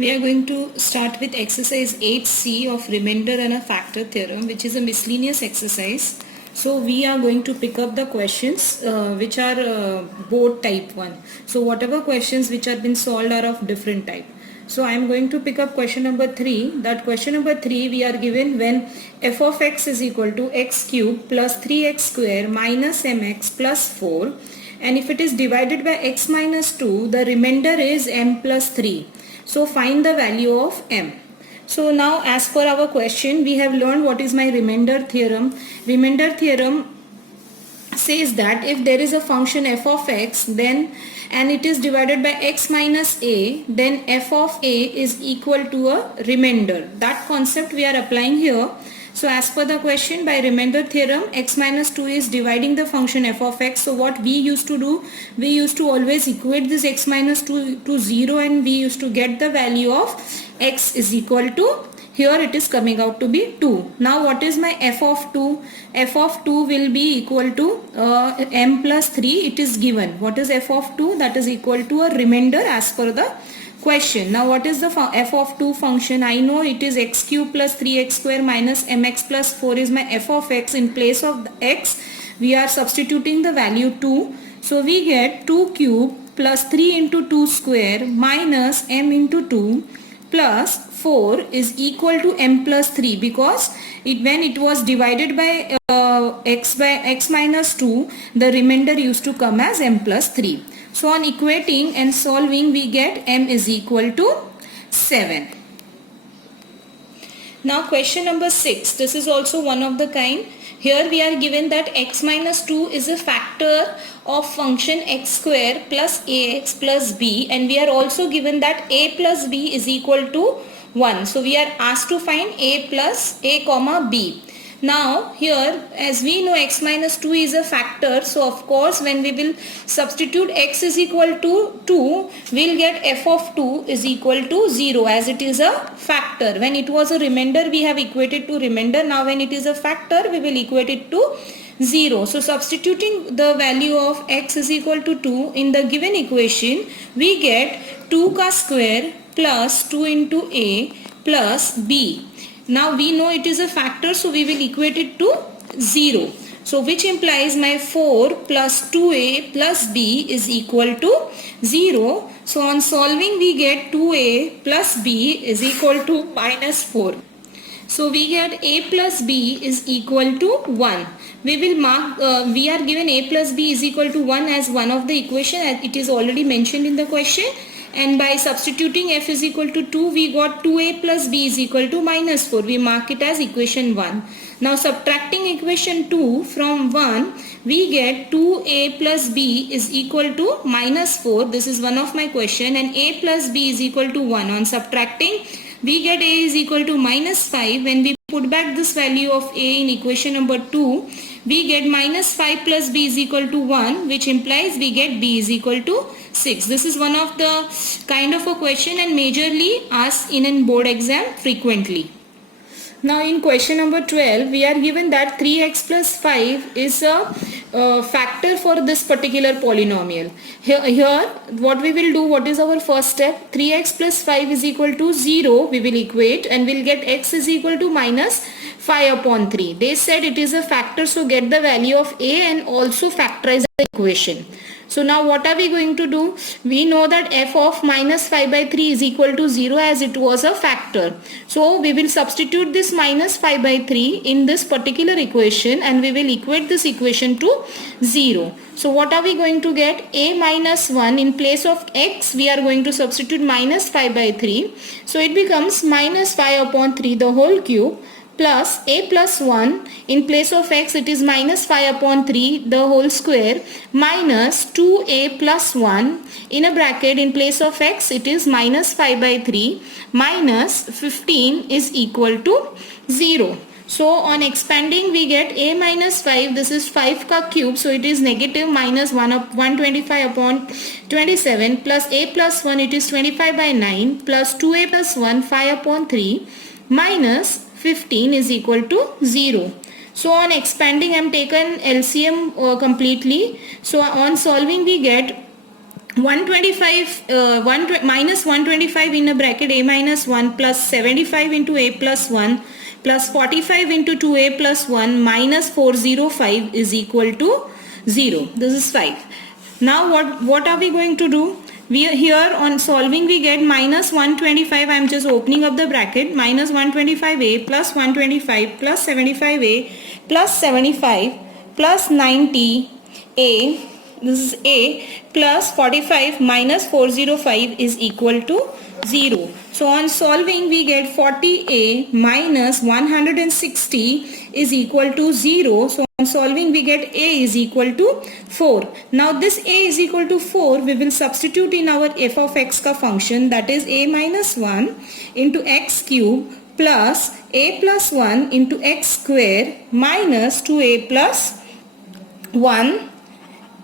We are going to start with exercise 8C of remainder and a factor theorem, which is a miscellaneous exercise. So we are going to pick up the questions which are board type 1. So whatever questions which have been solved are of different type. So I am going to pick up question number 3. That question number 3 we are given when f of x is equal to x cube plus 3x square minus mx plus 4, and if it is divided by x minus 2, the remainder is m plus 3. So find the value of m. So now as per our question, we have learned what is my remainder theorem. Remainder theorem says that if there is a function f of x then and it is divided by x minus a, then f of a is equal to a remainder. That concept we are applying here. So as per the question, by remainder theorem, x minus 2 is dividing the function f of x. So what we used to do, we used to always equate this x minus 2 to 0, and we used to get the value of x is equal to, here it is coming out to be 2. Now what is my f of 2? F of 2 will be equal to m plus 3. It is given. What is f of 2? That is equal to a remainder as per the question. Now what is the f of 2 function? I know it is x cube plus 3x square minus mx plus 4 is my f of x. In place of the x we are substituting the value 2. So we get 2 cube plus 3 into 2 square minus m into 2 plus 4 is equal to m plus 3, because when it was divided by x minus 2, the remainder used to come as m plus 3. So on equating and solving, we get m is equal to 7. Now question number 6. This is also one of the kind. Here we are given that x minus 2 is a factor of function x square plus ax plus b, and we are also given that a plus b is equal to 1. So we are asked to find a plus a comma b. Now here, as we know, x minus 2 is a factor, so of course when we will substitute x is equal to 2, we will get f of 2 is equal to 0, as it is a factor. When it was a remainder, we have equated to remainder. Now when it is a factor, we will equate it to 0. So substituting the value of x is equal to 2 in the given equation, we get 2 ka square plus 2 into a plus b. Now we know it is a factor, so we will equate it to 0. So which implies my 4 plus 2a plus b is equal to 0. So on solving, we get 2a plus b is equal to minus 4. So we get a plus b is equal to 1. We will mark, we are given a plus b is equal to 1 as one of the equation, as it is already mentioned in the question. And by substituting f is equal to 2, we got 2a plus b is equal to minus 4. We mark it as equation 1. Now subtracting equation 2 from 1, we get 2a plus b is equal to minus 4. This is one of my question, and a plus b is equal to 1. On subtracting, we get a is equal to minus 5. When we put back this value of a in equation number 2, we get minus 5 plus b is equal to 1, which implies we get b is equal to 6. This is one of the kind of a question and majorly asked in a board exam frequently. Now in question number 12, we are given that 3x plus 5 is a factor for this particular polynomial. Here what we will do, what is our first step? 3x plus 5 is equal to 0, we will equate, and we'll get x is equal to minus 5 upon 3. They said it is a factor, so get the value of a and also factorize the equation. So now what are we going to do? We know that f of minus 5 by 3 is equal to 0, as it was a factor. So we will substitute this minus 5 by 3 in this particular equation, and we will equate this equation to 0. So what are we going to get? A minus 1, in place of x we are going to substitute minus 5 by 3. So it becomes minus 5 upon 3 the whole cube, plus a plus 1, in place of x it is minus 5 upon 3 the whole square, minus 2a plus 1, in a bracket in place of x it is minus 5 by 3, minus 15 is equal to 0. So on expanding, we get a minus 5, this is 5 ka cube, so it is negative minus 125 upon 27, plus a plus 1, it is 25 by 9, plus 2a plus 1, 5 upon 3, minus 15 is equal to 0. So on expanding, I am taken LCM completely. So on solving, we get 125 minus 125 in a bracket a minus 1 plus 75 into a plus 1 plus 45 into 2a plus 1 minus 405 is equal to 0. This is 5. Now what are we going to do? We are here on solving, we get minus 125. I am just opening up the bracket. Minus 125a plus 125 plus 75a plus 75 plus 90a, this is a, plus 45 minus 405 is equal to 0. So on solving we get 40a minus 160 is equal to 0. So on solving we get a is equal to 4. Now this a is equal to 4 we will substitute in our f of x ka function, that is a minus 1 into x cube plus a plus 1 into x square minus 2a plus 1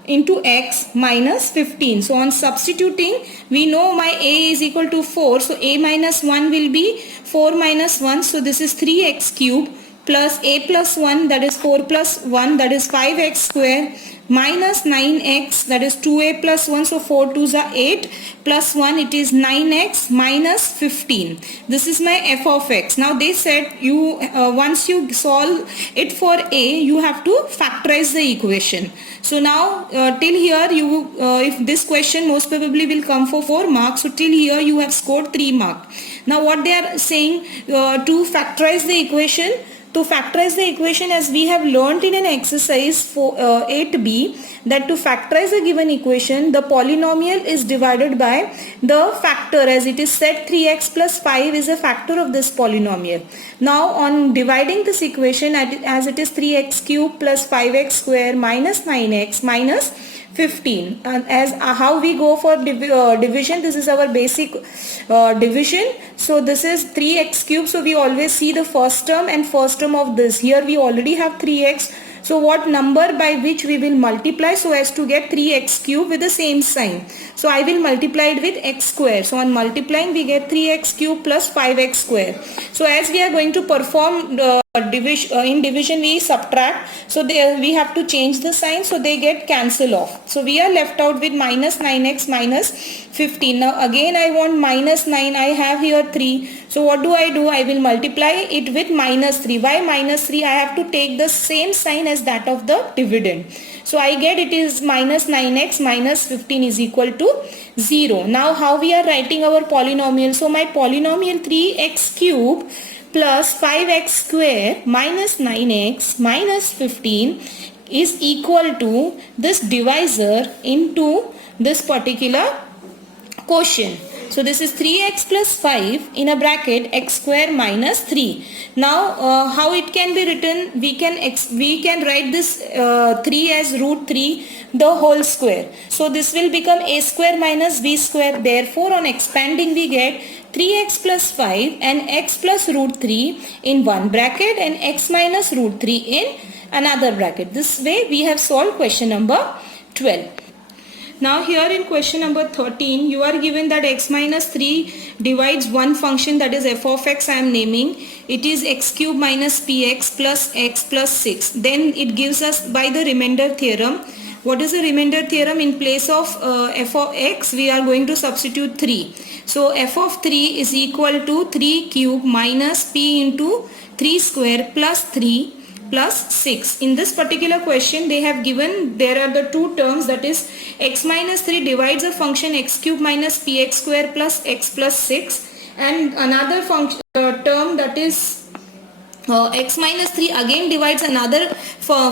into x minus 15. So on substituting we know my a is equal to 4. So a minus 1 will be 4 minus 1. So this is 3x cube plus a plus 1, that is 4 plus 1, that is 5x square, minus 9x, that is 2a plus 1, so 4 2s are 8 plus 1, it is 9x minus 15. This is my f of x. Now they said you once you solve it for a, you have to factorize the equation. So now till here you if this question most probably will come for 4 marks, so till here you have scored 3 marks. Now what they are saying, to factorize the equation, as we have learnt in an exercise for 8b, that to factorize a given equation, the polynomial is divided by the factor, as it is said 3x plus 5 is a factor of this polynomial. Now on dividing this equation as it is 3x cube plus 5x square minus 9x minus 15, as how we go for division, this is our basic division. So this is 3x cube, so we always see the first term and first term of this. Here we already have 3x, so what number by which we will multiply so as to get 3x cube with the same sign? So I will multiply it with x square. So on multiplying we get 3x cube plus 5x square. So as we are going to perform in division we subtract, so we have to change the sign, so they get cancel off. So we are left out with minus 9x minus 15. Now again I want minus 9, I have here 3. So what do? I will multiply it with minus 3. Why minus 3? I have to take the same sign as that of the dividend. So I get it is minus 9x minus 15 is equal to 0. Now how we are writing our polynomial? So my polynomial 3x cube plus 5x square minus 9x minus 15 is equal to this divisor into this particular quotient. So this is 3x plus 5 in a bracket x square minus 3. Now how it can be written? We can write this 3 as root 3 the whole square. So this will become a square minus b square. Therefore on expanding we get 3x plus 5 and x plus root 3 in one bracket and x minus root 3 in another bracket. This way we have solved question number 12. Now here in question number 13, you are given that x minus 3 divides one function, that is f of x I am naming. It is x cube minus px plus x plus 6. Then it gives us by the remainder theorem. What is the remainder theorem? In place of f of x we are going to substitute 3. So f of 3 is equal to 3 cube minus p into 3 square plus 3 plus 6. In this particular question they have given, there are the two terms, that is x minus 3 divides a function x cube minus px square plus x plus 6, and another function term, that is x minus 3 again divides another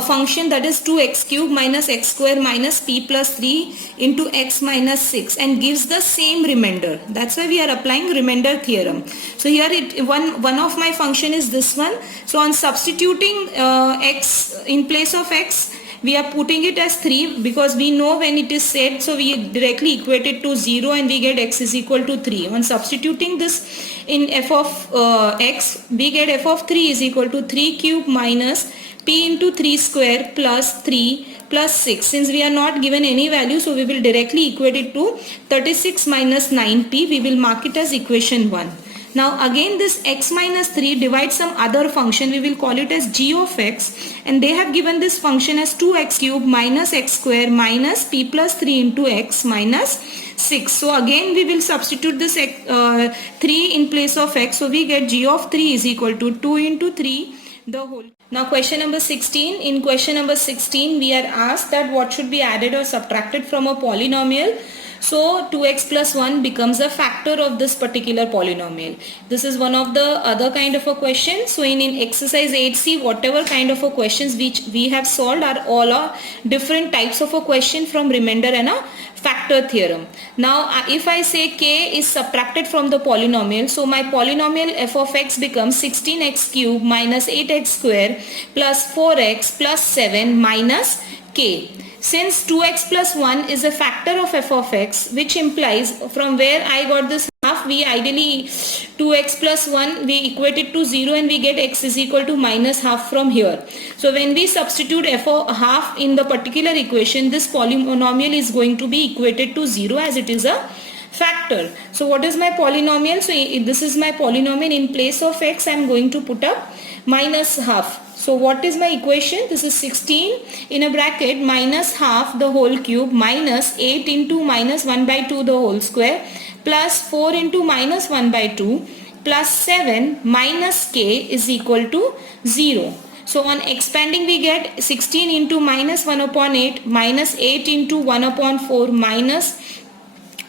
function, that is 2x cube minus x square minus p plus 3 into x minus 6, and gives the same remainder. That's why we are applying remainder theorem. So here one of my function is this one. So on substituting x in place of x, we are putting it as 3 because we know when it is said, so we directly equate it to 0 and we get x is equal to 3. On substituting this in f of x, we get f of 3 is equal to 3 cube minus p into 3 square plus 3 plus 6. Since we are not given any value, so we will directly equate it to 36 minus 9p. We will mark it as equation 1. Now again this x minus 3 divides some other function, we will call it as g of x, and they have given this function as 2x cube minus x square minus p plus 3 into x minus 6. So again we will substitute this 3 in place of x, so we get g of 3 is equal to 2 into 3 the whole. Now question number 16. In question number 16 we are asked that what should be added or subtracted from a polynomial. So 2x plus 1 becomes a factor of this particular polynomial. This is one of the other kind of a question. So in exercise 8c, whatever kind of a questions which we have solved are all different types of a question from remainder and a factor theorem. Now if I say k is subtracted from the polynomial, so my polynomial f of x becomes 16x cube minus 8x square plus 4x plus 7 minus k. Since 2x plus 1 is a factor of f of x, which implies from where I got this half, we ideally 2x plus 1 we equate it to 0 and we get x is equal to minus half from here. So when we substitute f of half in the particular equation, this polynomial is going to be equated to 0 as it is a factor. So what is my polynomial? So this is my polynomial. In place of x I am going to put up minus half. So what is my equation? This is 16 in a bracket minus half the whole cube minus 8 into minus 1 by 2 the whole square plus 4 into minus 1 by 2 plus 7 minus k is equal to 0. So on expanding we get 16 into minus 1 upon 8 minus 8 into 1 upon 4 minus,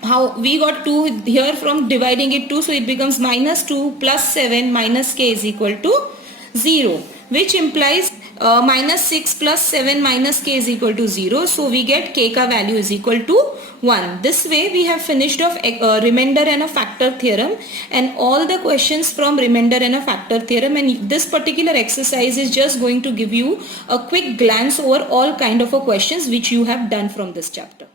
how we got 2 here from dividing it 2, so it becomes minus 2 plus 7 minus k is equal to 0, which implies minus 6 plus 7 minus k is equal to 0. So we get k ka value is equal to 1. This way we have finished off remainder and a factor theorem and all the questions from remainder and a factor theorem, and this particular exercise is just going to give you a quick glance over all kind of questions which you have done from this chapter.